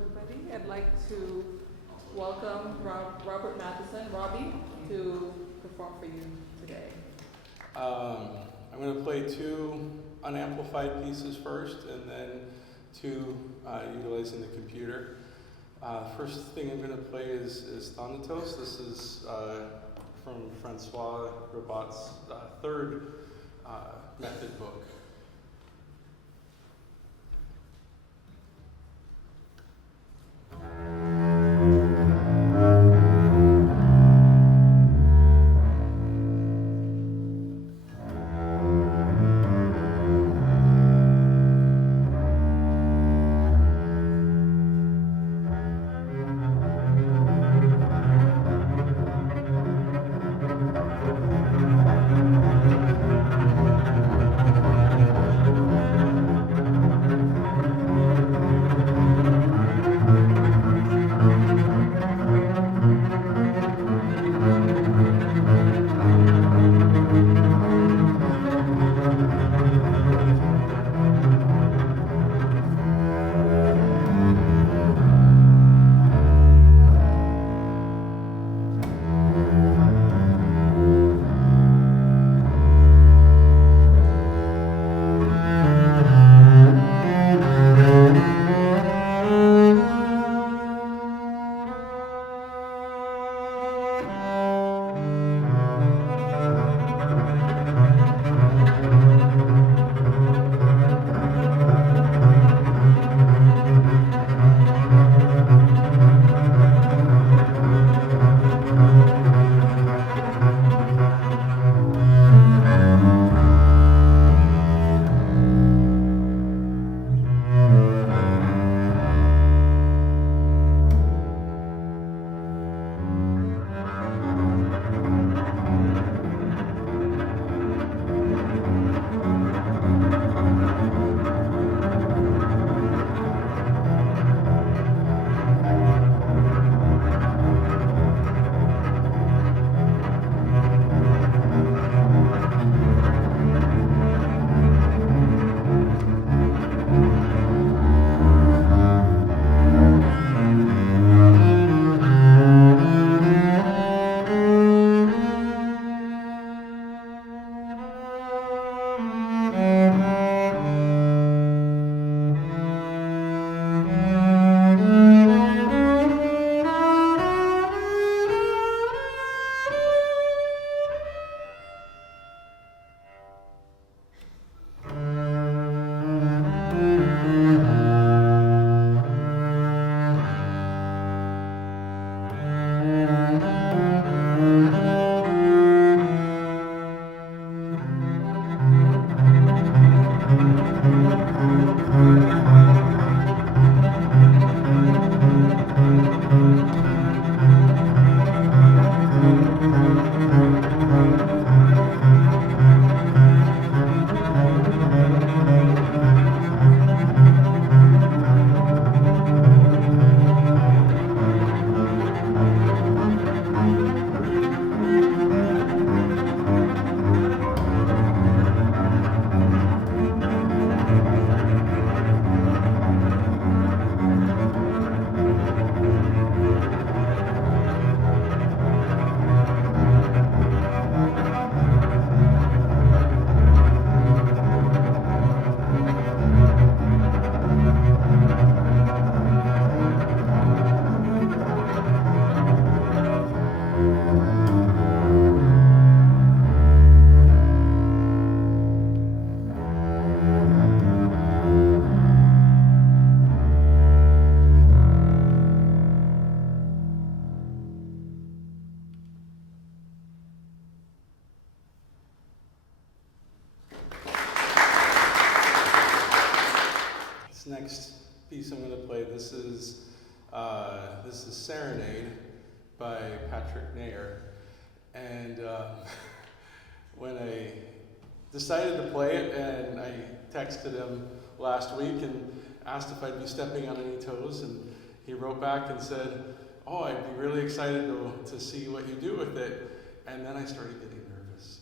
everybody. I'd like to welcome Robert Matheson, Robbie, to perform for you today. I'm going to play two unamplified pieces first, and then two utilizing the computer. First thing I'm going to play is Thanatos. This is from Francois Rabat's third method book. Next piece I'm going to play, this is Serenade by Patrick Nair. And when I decided to play it, and I texted him last week and asked if I'd be stepping on any toes, and he wrote back and said, "Oh, I'd be really excited to see what you do with it." And then I started getting nervous.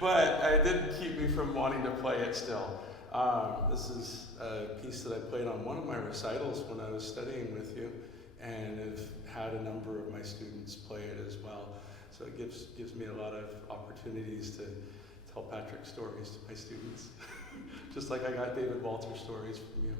But it didn't keep me from wanting to play it still. This is a piece that I played on one of my recitals when I was studying with you, and have had a number of my students play it as well. So it gives me a lot of opportunities to tell Patrick stories to my students, just like I got David Walter stories from you.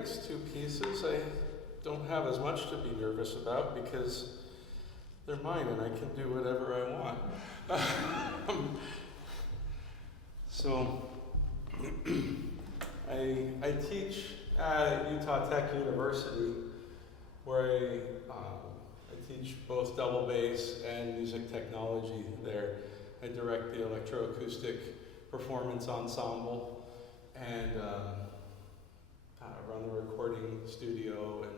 next two pieces I don't have as much to be nervous about because they're mine and I can do whatever I want. So I teach at Utah Tech University, where I teach both double bass and music technology there. I direct the electroacoustic performance ensemble, and run the recording studio and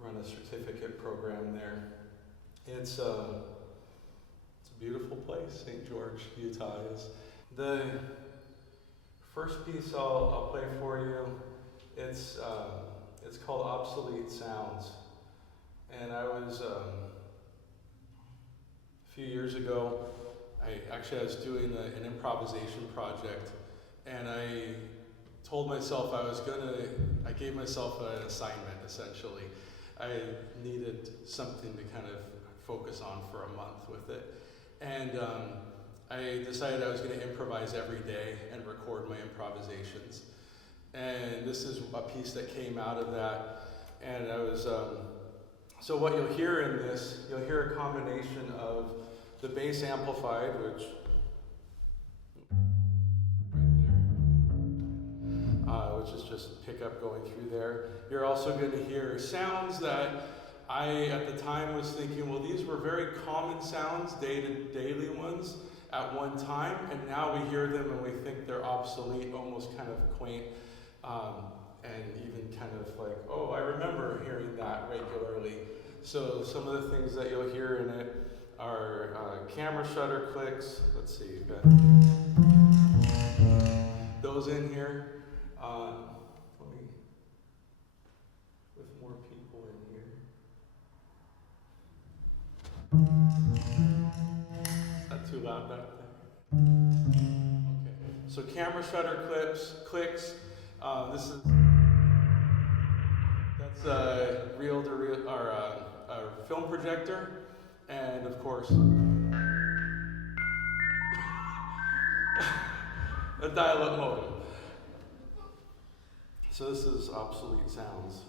run a certificate program there. It's a beautiful place. St. George, Utah is. The first piece I'll play for you, it's called Obsolete Sounds. And I was, a few years ago, I was doing an improvisation project, and I told myself I gave myself an assignment, essentially. I needed something to kind of focus on for a month with it. And I decided I was going to improvise every day and record my improvisations. And this is a piece that came out of that. And I was, so what you'll hear in this, you'll hear a combination of the bass amplified, which is just pickup going through there. You're also going to hear sounds that I, at the time, was thinking, well, these were very common sounds, daily ones, at one time, and now we hear them and we think they're obsolete, almost kind of quaint, and even kind of like, oh, I remember hearing that regularly. So some of the things that you'll hear in it are camera shutter clicks. Let's see, you've got those in here. With more people in here. Is that too loud back there? Okay. So camera shutter clicks. That's a reel-to-reel, or a film projector, and of course, a dial-up modem. So this is Obsolete Sounds.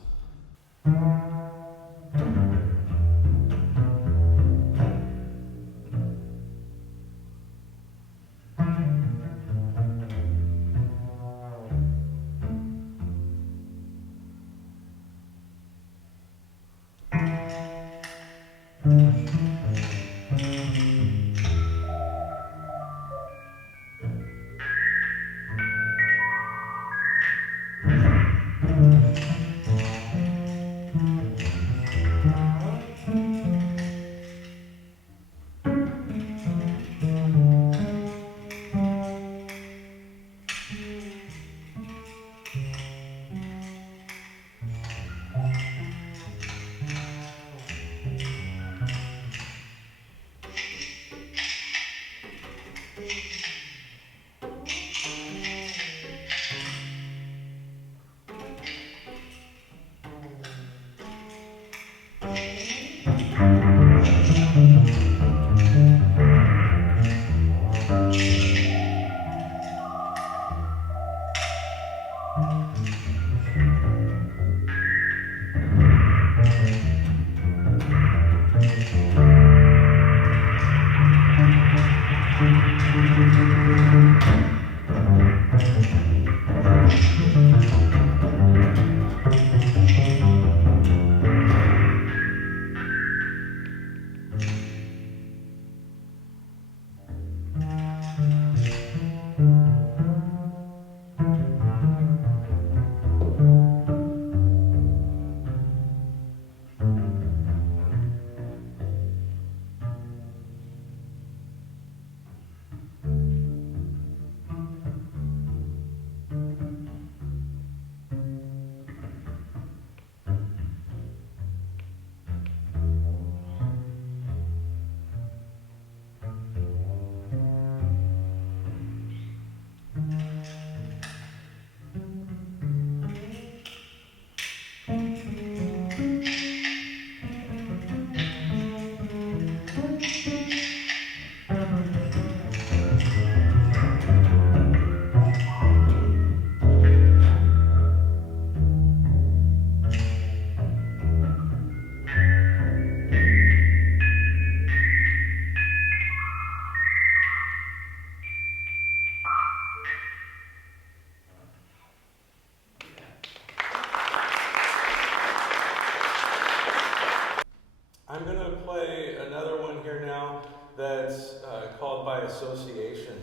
I'm going to play another one here now that's called By Association.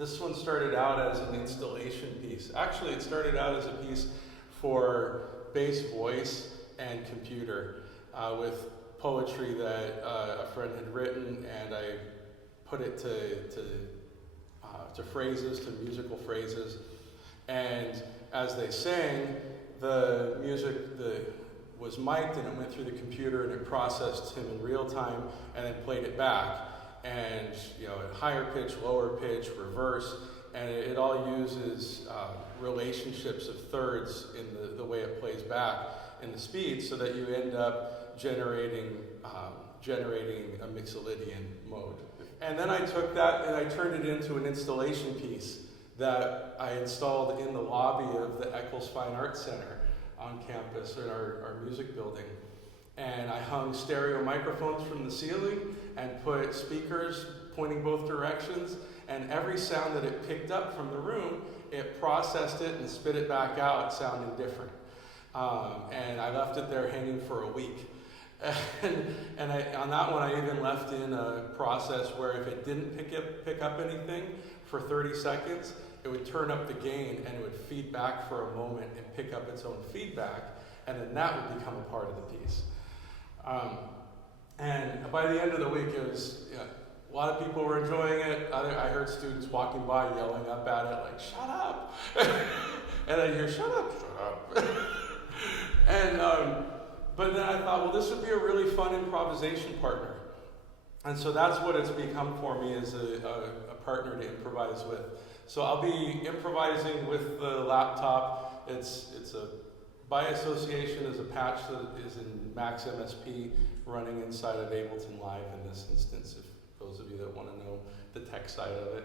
This one started out as an installation piece. Actually, it started out as a piece for bass voice and computer with poetry that a friend had written, and I put it to phrases, to musical phrases. And as they sang, the music was mic'd, and it went through the computer, and it processed him in real time, and then played it back. And at higher pitch, lower pitch, reverse, and it all uses relationships of thirds in the way it plays back in the speed, so that you end up generating a Mixolydian mode. And then I took that and I turned it into an installation piece that I installed in the lobby of the Eccles Fine Arts Center on campus in our music building. And I hung stereo microphones from the ceiling and put speakers pointing both directions, and every sound that it picked up from the room, it processed it and spit it back out sounding different. And I left it there hanging for a week. And on that one, I even left in a process where if it didn't pick up anything for 30 seconds, it would turn up the gain and it would feed back for a moment and pick up its own feedback, and then that would become a part of the piece. And by the end of the week, it was a lot of people were enjoying it. I heard students walking by yelling up at it like, "Shut up!" And I hear, "Shut up, shut up." And but then I thought, well, this would be a really fun improvisation partner. And so that's what it's become for me, as a partner to improvise with. So I'll be improvising with the laptop. It's by association is a patch that is in Max MSP running inside of Ableton Live in this instance, if those of you that want to know the tech side of it.